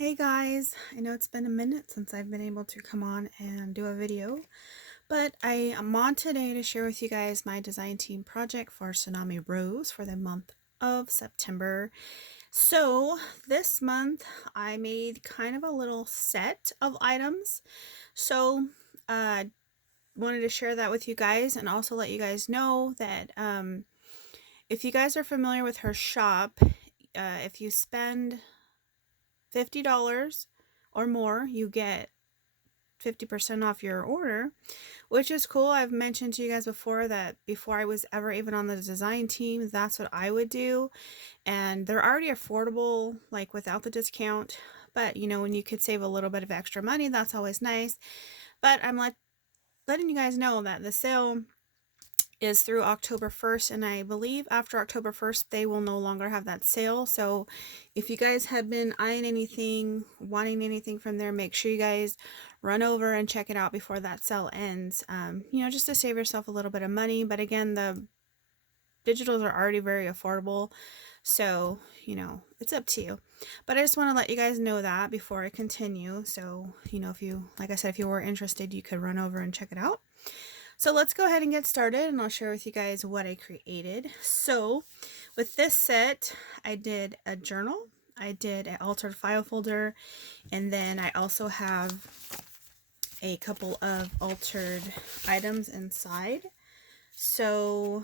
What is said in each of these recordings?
Hey guys, I know it's been a minute since I've been able to come on and do a video, but I am on today to share with you guys my design team project for TsunamiRose for the month of September. So this month I made kind of a little set of items. So wanted to share that with you guys and also let you guys know that if you guys are familiar with her shop, if you spend $50 or more, you get 50% off your order, which is cool. I've mentioned to you guys before that before I was ever even on the design team, that's what I would do. And they're already affordable, like without the discount. But you know, when you could save a little bit of extra money, that's always nice. But I'm letting you guys know that the sale is through October 1st, and I believe after October 1st they will no longer have that sale. So if you guys have been eyeing anything, wanting anything from there, make sure you guys run over and check it out before that sale ends, you know, just to save yourself a little bit of money. But again, the digitals are already very affordable, so you know, it's up to you. But I just want to let you guys know that before I continue, so you know, if you, like I said, if you were interested, you could run over and check it out. So let's go ahead and get started, and I'll share with you guys what I created. So with this set, I did a journal, I did an altered file folder, and then I also have a couple of altered items inside. So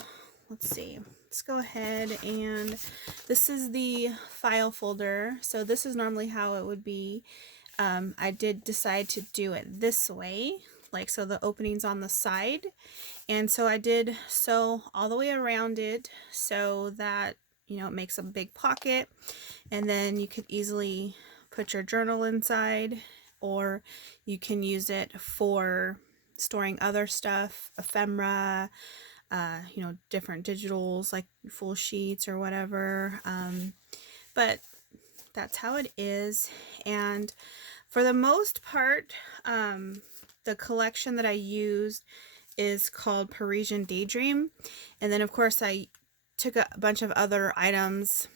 let's see, let's go ahead, and this is the file folder. So this is normally how it would be. I did decide to do it this way, like so the opening's on the side, and so I did sew all the way around it so that, you know, it makes a big pocket, and then you could easily put your journal inside, or you can use it for storing other stuff, ephemera, you know, different digitals like full sheets or whatever. But that's how it is. And for the most part, the collection that I used is called Parisian Daydream. And then of course I took a bunch of other items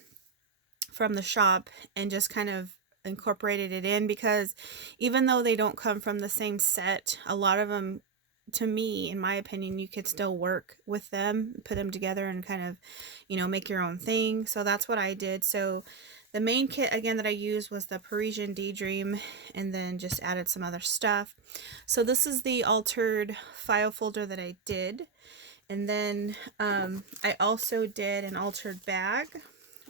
from the shop and just kind of incorporated it in, because even though they don't come from the same set, a lot of them, to me, in my opinion, you could still work with them, put them together and kind of, you know, make your own thing. So that's what I did. So the main kit again that I used was the Parisian Daydream, and then just added some other stuff. So this is the altered file folder that I did. And then I also did an altered bag,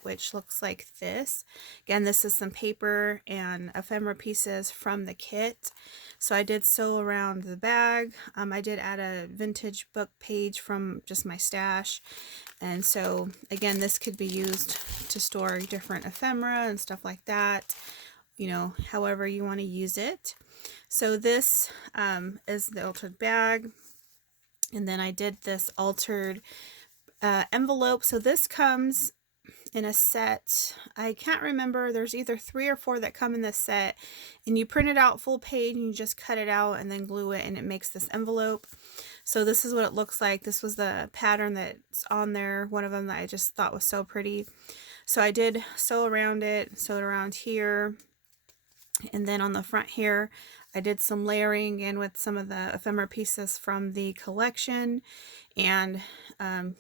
which looks like this. Again, this is some paper and ephemera pieces from the kit. So I did sew around the bag. I did add a vintage book page from just my stash. And so again, this could be used to store different ephemera and stuff like that, you know, however you want to use it. So this is the altered bag. And then I did this altered envelope. So this comes in a set. I can't remember, there's either 3 or 4 that come in this set, and you print it out full page and you just cut it out and then glue it, and it makes this envelope. So this is what it looks like. This was the pattern that's on there, one of them that I just thought was so pretty. So I did sew around it, sewed around here, and then on the front here I did some layering in with some of the ephemera pieces from the collection, and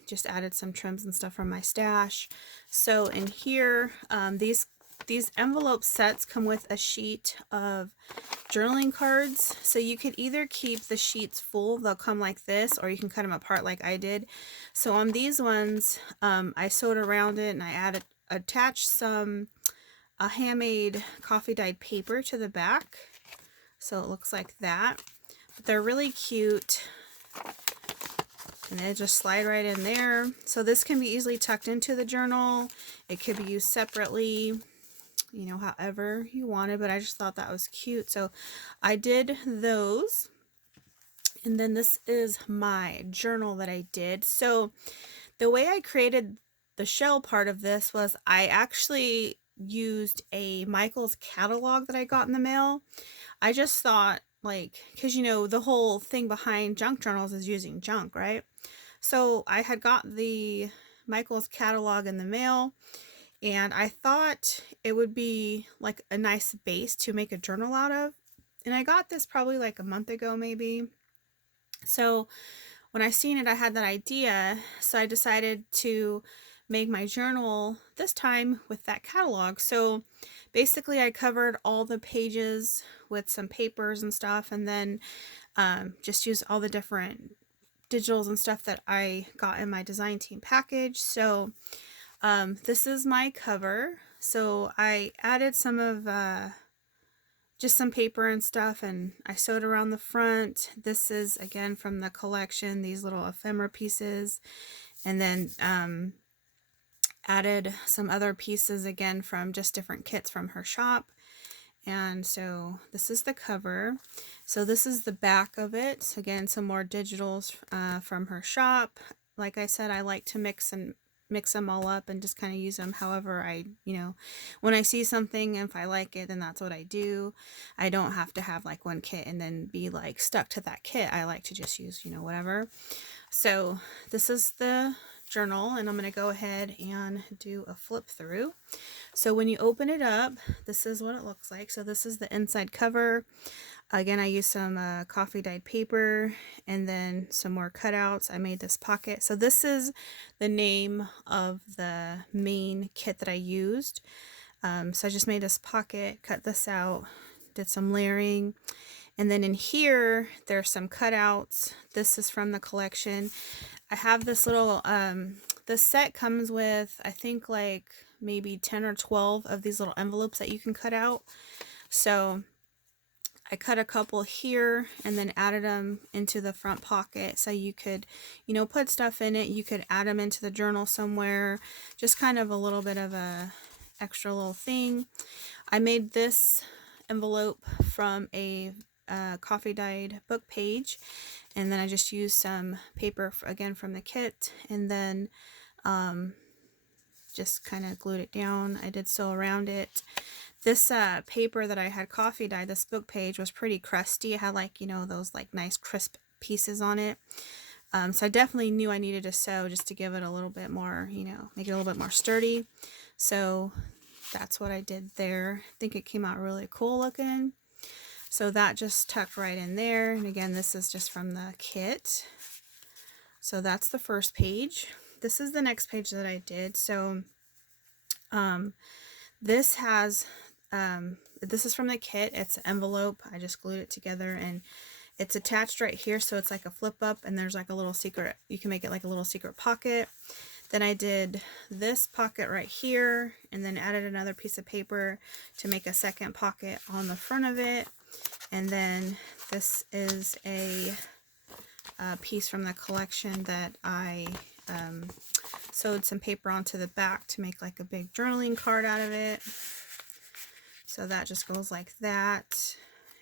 just added some trims and stuff from my stash. So in here, these envelope sets come with a sheet of journaling cards. So you could either keep the sheets full, they'll come like this, or you can cut them apart like I did. So on these ones, I sewed around it, and I attached a handmade coffee dyed paper to the back, so it looks like that. But they're really cute, and they just slide right in there. So this can be easily tucked into the journal. It could be used separately, you know, however you want it, but I just thought that was cute, so I did those. And then this is my journal that I did. So the way I created the shell part of this was I actually used a Michael's catalog that I got in the mail. I just thought, like, because you know, the whole thing behind junk journals is using junk, right? So I had got the Michael's catalog in the mail, and I thought it would be like a nice base to make a journal out of. And I got this probably like a month ago maybe. So when I seen it, I had that idea, so I decided to make my journal this time with that catalog. So basically I covered all the pages with some papers and stuff, and then just used all the different digitals and stuff that I got in my design team package. So this is my cover. So I added some of just some paper and stuff, and I sewed around the front. This is again from the collection, these little ephemera pieces, and then added some other pieces again from just different kits from her shop. And so this is the cover. So this is the back of it. So again, some more digitals from her shop. Like I said, I like to mix them all up and just kind of use them however I, when I see something, if I like it, then that's what I do. I don't have to have like one kit and then be like stuck to that kit. I like to just use, whatever. So this is the journal, and I'm going to go ahead and do a flip through. So when you open it up, this is what it looks like. So this is the inside cover. Again, I used some coffee dyed paper and then some more cutouts. I made this pocket. So this is the name of the main kit that I used. So I just made this pocket, cut this out, did some layering. And then in here, there's some cutouts. This is from the collection. I have this little, this set comes with, I think like maybe 10 or 12 of these little envelopes that you can cut out. So I cut a couple here and then added them into the front pocket so you could, put stuff in it. You could add them into the journal somewhere, just kind of a little bit of a extra little thing. I made this envelope from a coffee dyed book page, and then I just used some paper again from the kit, and then just kind of glued it down. I did sew around it. This paper that I had coffee dyed, this book page, was pretty crusty. It had like, those like nice crisp pieces on it. So I definitely knew I needed to sew just to give it a little bit more, make it a little bit more sturdy. So that's what I did there. I think it came out really cool looking. So that just tucked right in there. And again, this is just from the kit. So that's the first page. This is the next page that I did. So this has, this is from the kit. It's an envelope. I just glued it together, and it's attached right here. So it's like a flip up, and there's like a little secret, you can make it like a little secret pocket. Then I did this pocket right here, and then added another piece of paper to make a second pocket on the front of it. And then this is a piece from the collection that I sewed some paper onto the back to make like a big journaling card out of it. So that just goes like that.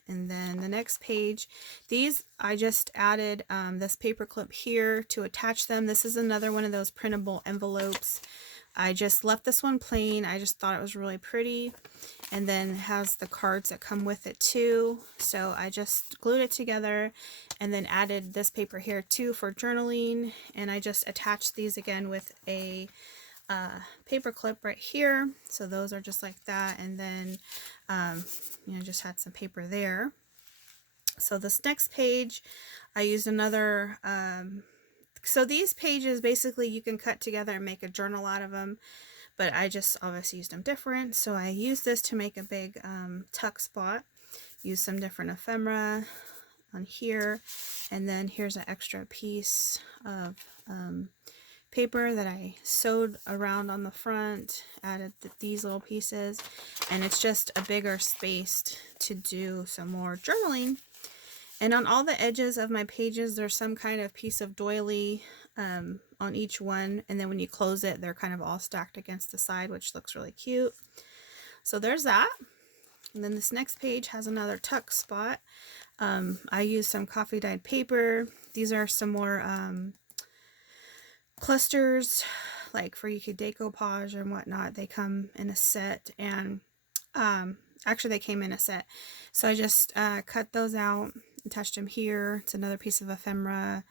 And then the next page, these I just added this paper clip here to attach them. This is another one of those printable envelopes. I just left this one plain. I just thought it was really pretty. And then it has the cards that come with it too. So I just glued it together and then added this paper here too for journaling. And I just attached these again with a paper clip right here. So those are just like that. And then, just had some paper there. So this next page, I used another, so these pages basically you can cut together and make a journal out of them, but I just obviously used them different. So I used this to make a big tuck spot. Use some different ephemera on here, and then here's an extra piece of paper that I sewed around on the front, added these little pieces, and it's just a bigger space to do some more journaling. And on all the edges of my pages, there's some kind of piece of doily on each one, and then when you close it, they're kind of all stacked against the side, which looks really cute. So there's that. And then this next page has another tuck spot. I used some coffee dyed paper. These are some more clusters, like for you could decoupage and whatnot. They come in a set, and actually they came in a set. So I just cut those out, attached them here. It's another piece of ephemera.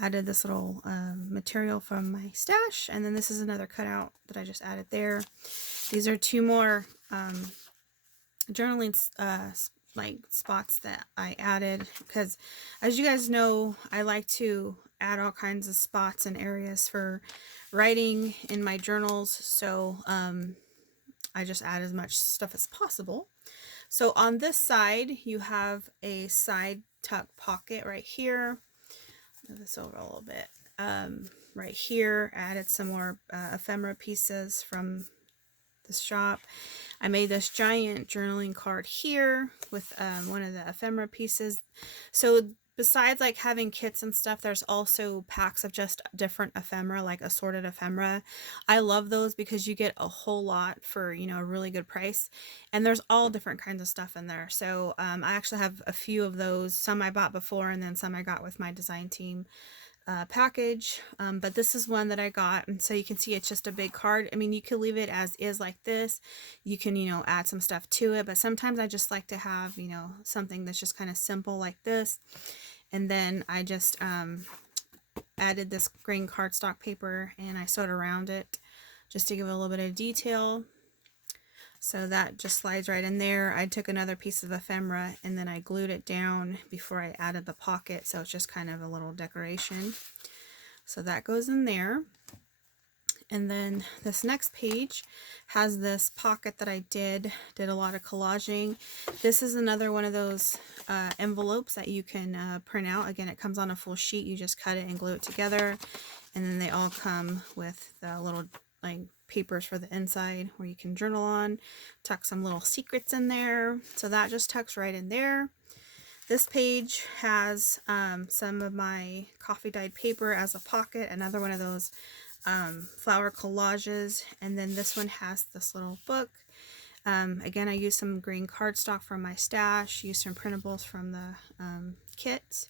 added this little material from my stash, and then this is another cutout that I just added there. These are two more journaling like spots that I added, because as you guys know, I like to add all kinds of spots and areas for writing in my journals, so I just add as much stuff as possible. So on this side you have a side tuck pocket right here. Move this over a little bit. Right here, added some more ephemera pieces from the shop. I made this giant journaling card here with one of the ephemera pieces. So besides like having kits and stuff, there's also packs of just different ephemera, like assorted ephemera. I love those because you get a whole lot for, you know, a really good price, and there's all different kinds of stuff in there. So I actually have a few of those. Some I bought before, and then some I got with my design team package, but this is one that I got, and so you can see it's just a big card. I mean, you could leave it as is like this. You can, you know, add some stuff to it, but sometimes I just like to have, you know, something that's just kind of simple like this. And then I just added this green cardstock paper and I sewed around it just to give it a little bit of detail. So that just slides right in there. I took another piece of ephemera and then I glued it down before I added the pocket, so it's just kind of a little decoration. So that goes in there. And then this next page has this pocket that I did a lot of collaging. This is another one of those envelopes that you can print out. Again, it comes on a full sheet. You just cut it and glue it together, and then they all come with the little like papers for the inside where you can journal on. Tuck some little secrets in there, so that just tucks right in there. This page has some of my coffee dyed paper as a pocket, another one of those flower collages, and then this one has this little book. Again, I used some green cardstock from my stash, used some printables from the kit,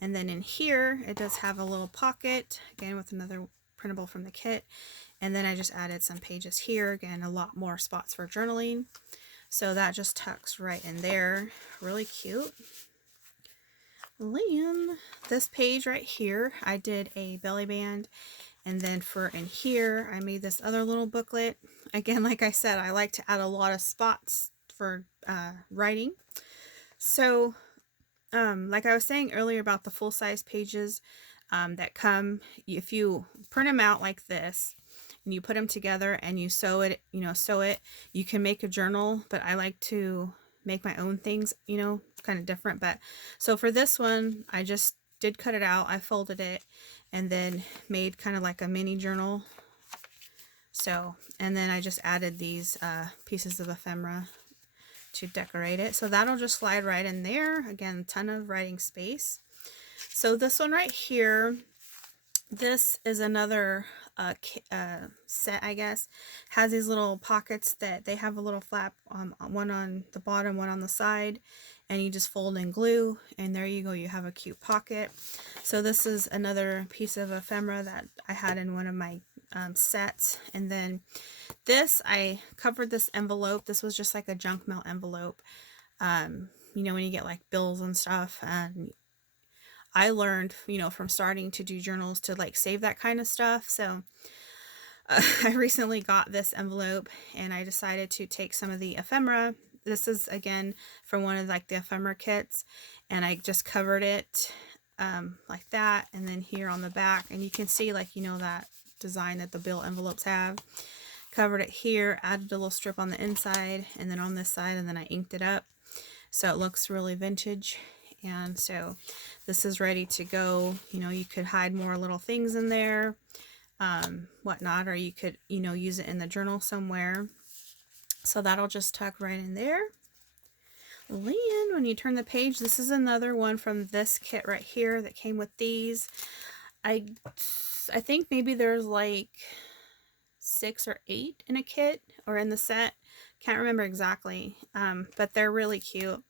and then in here it does have a little pocket, again with another printable from the kit, and then I just added some pages here, again a lot more spots for journaling, so that just tucks right in there. Really cute. Then this page right here, I did a belly band, and then for in here I made this other little booklet. Again, like I said, I like to add a lot of spots for writing. So like I was saying earlier about the full-size pages that come, if you print them out like this and you put them together and you sew it, you can make a journal, but I like to make my own things, you know, kind of different. But so for this one, I just did cut it out, I folded it, and then made kind of like a mini journal. So, and then I just added these pieces of ephemera to decorate it. So that'll just slide right in there. Again, a ton of writing space. So this one right here, this is another set, I guess. Has these little pockets that they have a little flap, one on the bottom, one on the side, and you just fold and glue, and there you go, you have a cute pocket. So this is another piece of ephemera that I had in one of my sets. And then this, I covered this envelope. This was just like a junk mail envelope. You know, when you get like bills and stuff, and I learned, you know, from starting to do journals to like save that kind of stuff. So I recently got this envelope and I decided to take some of the ephemera. This is again from one of like the ephemera kits, and I just covered it like that, and then here on the back, and you can see like, you know, that design that the bill envelopes have. Covered it here, added a little strip on the inside and then on this side, and then I inked it up so it looks really vintage. And so this is ready to go. You know, you could hide more little things in there, whatnot, or you could, you know, use it in the journal somewhere. So that'll just tuck right in there. Then when you turn the page, this is another one from this kit right here that came with these. I think maybe there's like 6 or 8 in a kit or in the set. Can't remember exactly, but they're really cute.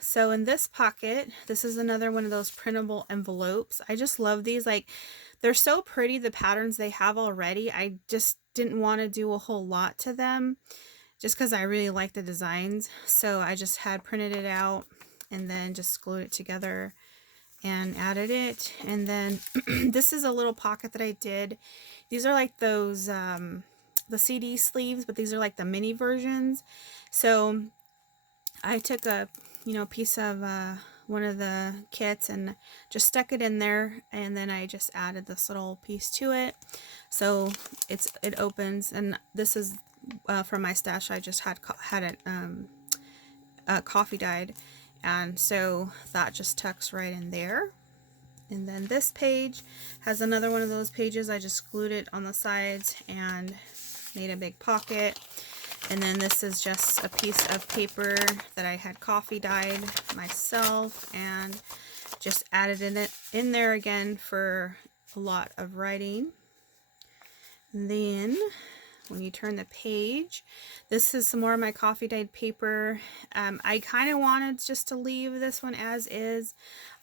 So in this pocket, this is another one of those printable envelopes. I just love these. Like, they're so pretty, the patterns they have already. I just didn't want to do a whole lot to them just because I really like the designs. So I just had printed it out and then just glued it together and added it. And then this is a little pocket that I did. These are like those the CD sleeves, but these are like the mini versions. So I took a piece of one of the kits and just stuck it in there, and then I just added this little piece to it, so it opens. And this is from my stash. I just had it coffee dyed, and so that just tucks right in there. And then this page has another one of those pages. I just glued it on the sides and made a big pocket. And then this is just a piece of paper that I had coffee dyed myself and just added in there again for a lot of writing. And then when you turn the page, this is some more of my coffee dyed paper. I kind of wanted just to leave this one as is.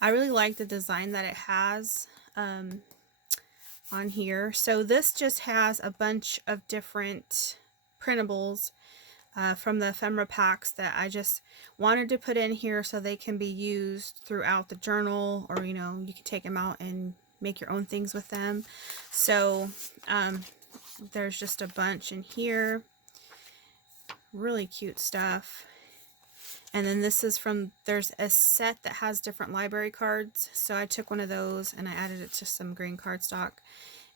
I really like the design that it has on here. So this just has a bunch of different printables from the ephemera packs that I just wanted to put in here so they can be used throughout the journal, or you can take them out and make your own things with them. So there's just a bunch in here, really cute stuff. And then this is there's a set that has different library cards, so I took one of those and I added it to some green cardstock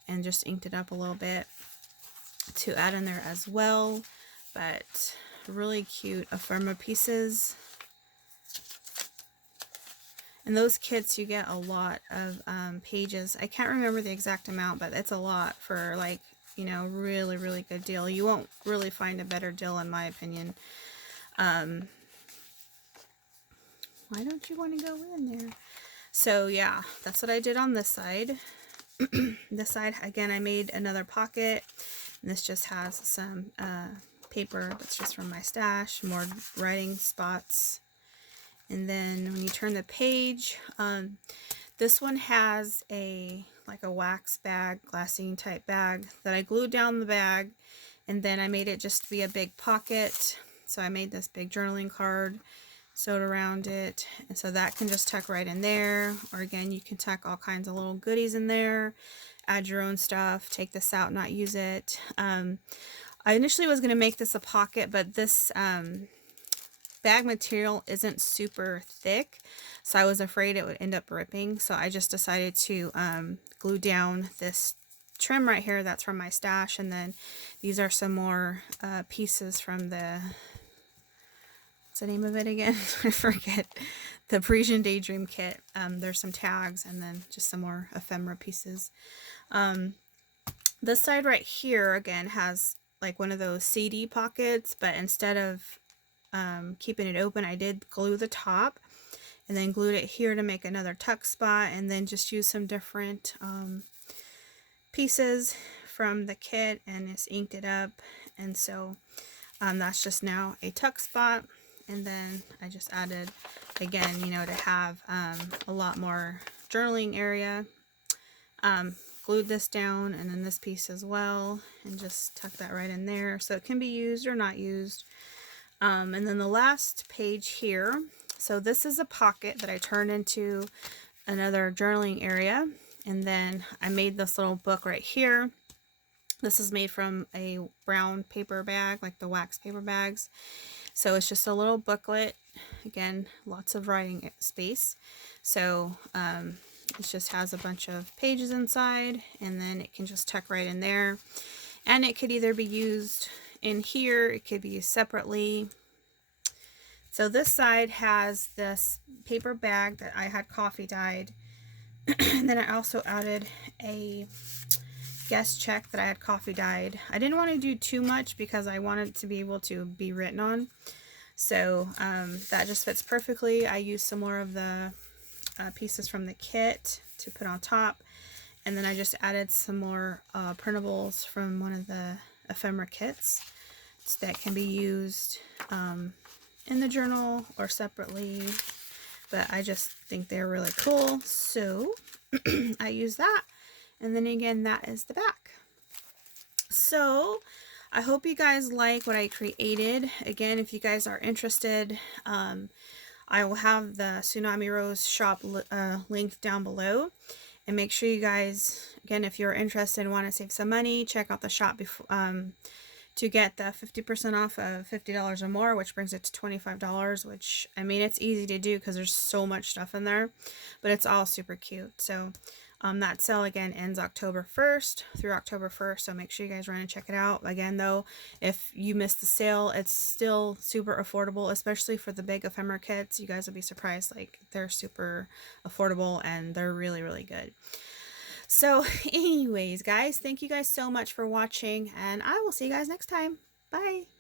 and just inked it up a little bit to add in there as well. But really cute ephemera pieces. And those kits, you get a lot of pages. I can't remember the exact amount, but it's a lot for like, really, really good deal. You won't really find a better deal in my opinion. Why don't you want to go in there? So yeah, that's what I did on this side. This side, again, I made another pocket. And this just has some paper that's just from my stash, more writing spots. And then when you turn the page, this one has like a wax bag, glassine type bag that I glued down the bag, and then I made it just to be a big pocket. So I made this big journaling card, sewed around it, and so that can just tuck right in there. Or again, you can tuck all kinds of little goodies in there, add your own stuff, take this out, not use it. I initially was going to make this a pocket, but this bag material isn't super thick, so I was afraid it would end up ripping. So I just decided to glue down this trim right here that's from my stash, and then these are some more pieces from the, what's the name of it again? I forget. The Parisian Daydream kit. There's some tags and then just some more ephemera pieces. This side right here again has like one of those CD pockets, but instead of keeping it open, I did glue the top and then glued it here to make another tuck spot, and then just use some different pieces from the kit and just inked it up. And so that's just now a tuck spot. And then I just added, again, to have a lot more journaling area. Glued this down, and then this piece as well, and just tuck that right in there so it can be used or not used. And then the last page here, so this is a pocket that I turned into another journaling area, and then I made this little book right here. This is made from a brown paper bag, like the wax paper bags. So it's just a little booklet, again, lots of writing space. So it just has a bunch of pages inside, and then it can just tuck right in there. And it could either be used in here, it could be used separately. So this side has this paper bag that I had coffee dyed. And then I also added a guest check that I had coffee dyed. I didn't want to do too much because I wanted it to be able to be written on. So that just fits perfectly. I used some more of the pieces from the kit to put on top, and then I just added some more printables from one of the ephemera kits that can be used in the journal or separately, but I just think they're really cool, so I use that. And then again, that is the back. So I hope you guys like what I created. Again, if you guys are interested, I will have the TsunamiRose shop linked down below. And make sure you guys, again, if you're interested and want to save some money, check out the shop before to get the 50% off of $50 or more, which brings it to $25, which, I mean, it's easy to do because there's so much stuff in there, but it's all super cute. So that sale again ends October 1st through October 1st, so make sure you guys run and check it out. Again though, if you missed the sale, it's still super affordable, especially for the big ephemera kits. You guys will be surprised, like they're super affordable and they're really, really good. So anyways, guys, thank you guys so much for watching, and I will see you guys next time. Bye!